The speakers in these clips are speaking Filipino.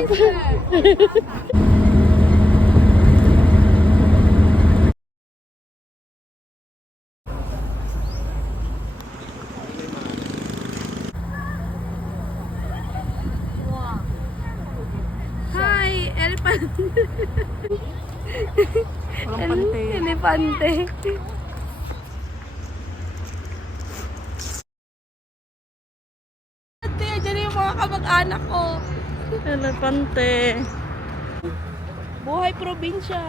Hi, elephant. Elefante. Diyan yung mga kamag-anak ko. Elepante. Buhay probinsya.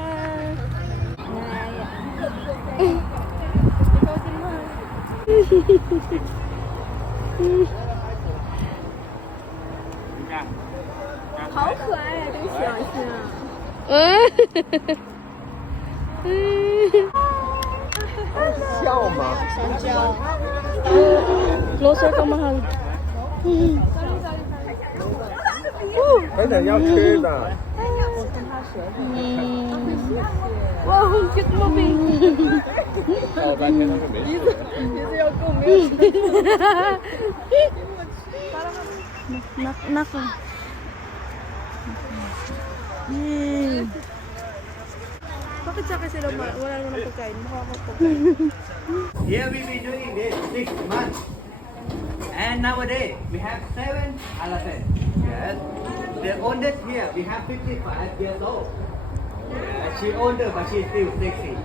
Ikaw din mo. 好可爱呀，这个小星。笑吗？香蕉。Closer ka mahal. 等等要吃的。哇，好 cute mo, baby. 我半天都是没吃。鼻子要够没有。Nak. Bakit sa akin sila wala naman ang pagkain? Mukha ko pagkain. Here we be doing this 6 months. And nowadays we have 7 elephants. Yes. The oldest here we have 55 years old. Yeah, she older but she still sexy.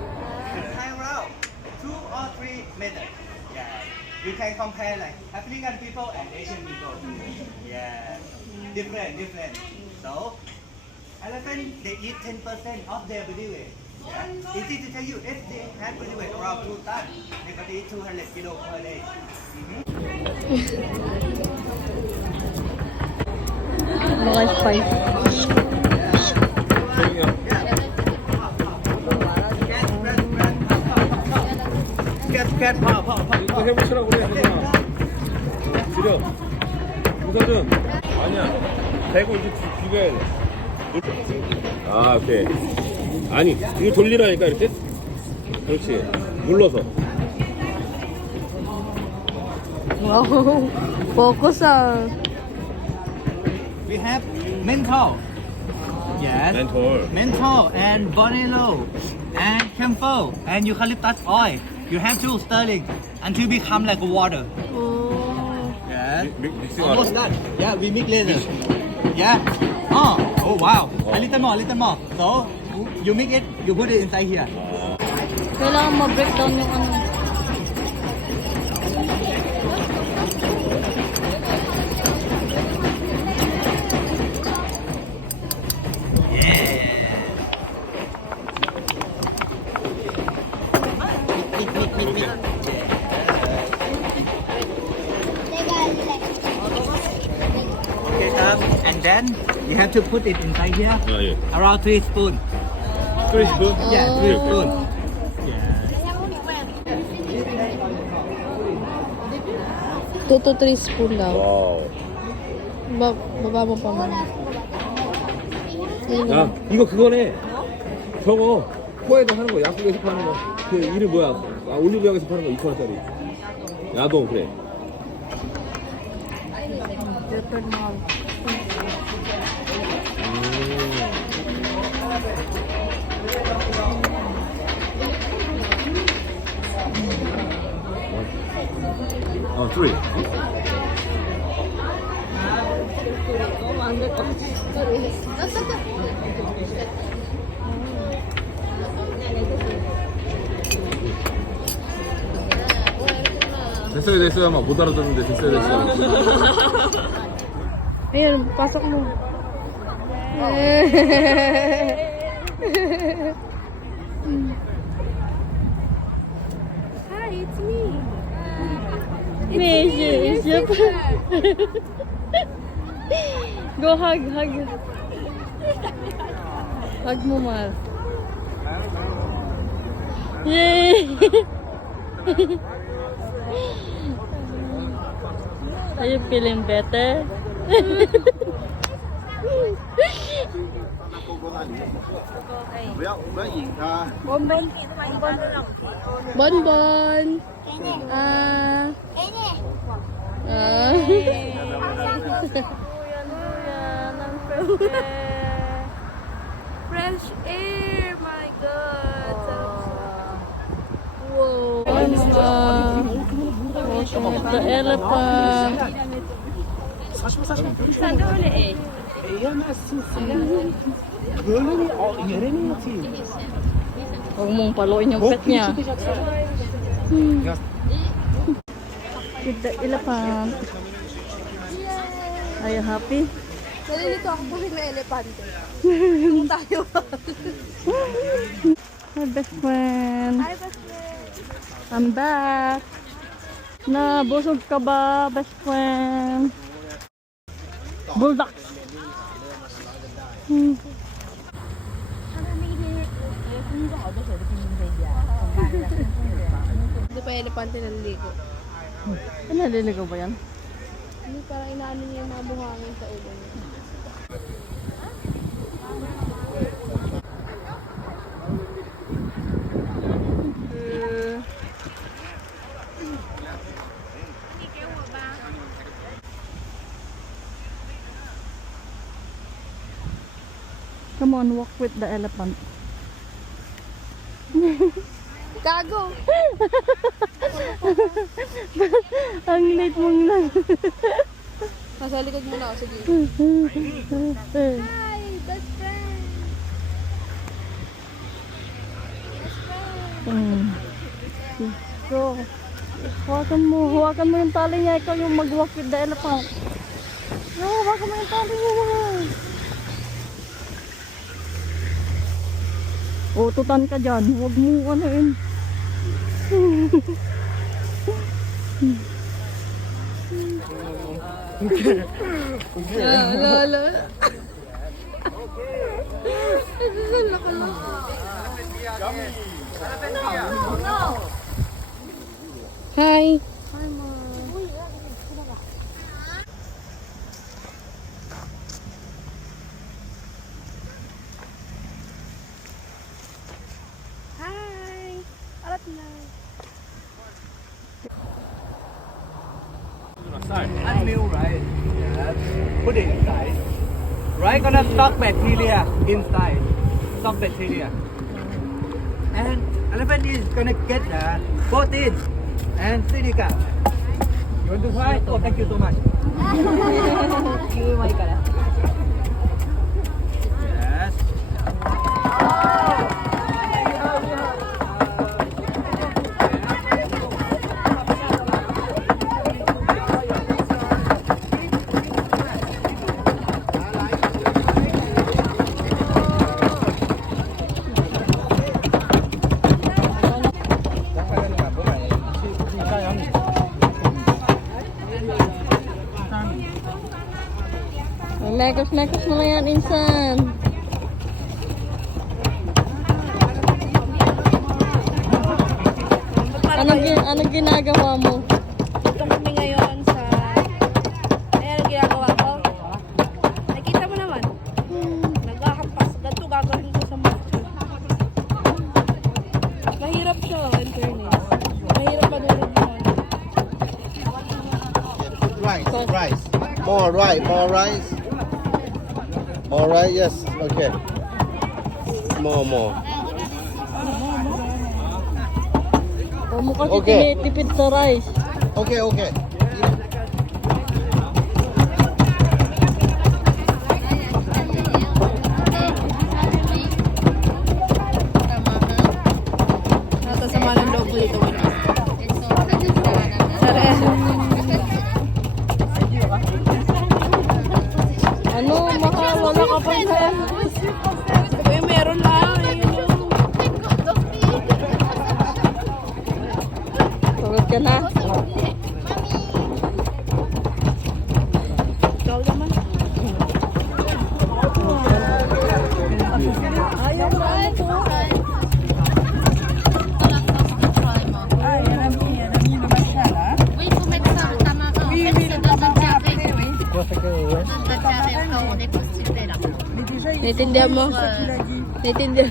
Hang around 2 or 3 meters. Yeah. You can compare like African people and Asian people. Yeah. Different. So elephant they eat 10% of their body weight. Yeah. Easy to tell you if they had body weight around 2 tons, they could eat 200 kilos per day. Mga spice. Cat, pa. 이거 해보시라고 그래. 지려. 우서준. 아니야. 대고 이제 비벼야 돼. 아, 오케이. 아니, 이거 돌리라니까 이렇게. 그렇지. 눌러서. Wow. Focus ah. We have menthol. Yes. Menthol and bonello and camphor and eucalyptus oil. You have to stirring until become like water. Oh. Yes. 믹싱 Almost 하라. done. Yeah, we mix later. Yeah. Oh wow. A little more. So you mix it, you put it inside here. Kailangan ma-breakdown yung ano. Okay, and then you have to put it inside here. 아, 예. Around 3 spoons. 3스푼? Yeah, 3 spoons. Yeah. 2 to 3 spoon daw. 와우. Baba mo pa man. 야, 이거 그거네. 저거 코에다 하는 거, 약국에서 파는 거. 그 이름 뭐야? 아, 올리브영에서 파는 거 2,000원짜리. 야동 그래. Different mahal. 어, 3. 안될 것 같아. 됐어요. 막 못 알아듣는데 됐어요. Ayun, pasok mo. Hi, it's me. It's you. Go hug. Hug mo, Mal. Yay! Are you feeling better? Bonbon. Luyan, ang Fresh air, my God. Wow. The elephant. Huwag mong paluin yung pet niya. With the elephant. Are you happy? Nalilito ako kasi na elepante. Kung tayo. Hi, best friend. Hi, best friend. I'm back. Nabusog ka ba, best friend? Bulldogs. Hindi pa elepante naliligo. Naliligaw ba yan? Hindi, parang inaano niya yung mga buhangin sa ulo niya. Come on, walk with the elephant. Gago! Ang late mong lang. Nasa likod mo na ako, sige. Hi, best friend! So, hawakan mo yung tali niya. Ikaw yung mag-walk with the elephant. No, hawakan mo yung tali niya. Tutan ka dyan. Huwag mo ano yun. Lalo. Hi. Hi, Mom. Hi. Alat na. And milk, right? Yes. Put it inside. Right, gonna stop bacteria inside. Stop bacteria. And elephant is gonna get protein and silica. You want to try? Oh, thank you so much. Yes. Mekos-mekos mo lang yan, insan. Anong ginagawa mo? Ito kami ngayon sa... Ayan ang ginagawa ko. Nakita mo naman. Naghahampas. Ganito gagawin ko sa master. Mahirap siya, in fairness. Mahirap pa doon yun. Rice. More rice. More rice, yes. Okay. More. Huwag mo kasi Okay. tinitipid sa rice. Okay. Natasama ng loob ko dito. Sorry. Ano, mahal, wala ka pa rin. Uy, meron lang. Ayun yung... Pagod ka na. Ikaw naman. Ayaw mo ano po. Oui, il faut mettre ça dans ta main. En fait, c'est dans un carré. Dans un carré, on dépose là. Naiintindihan mo? Naiintindihan.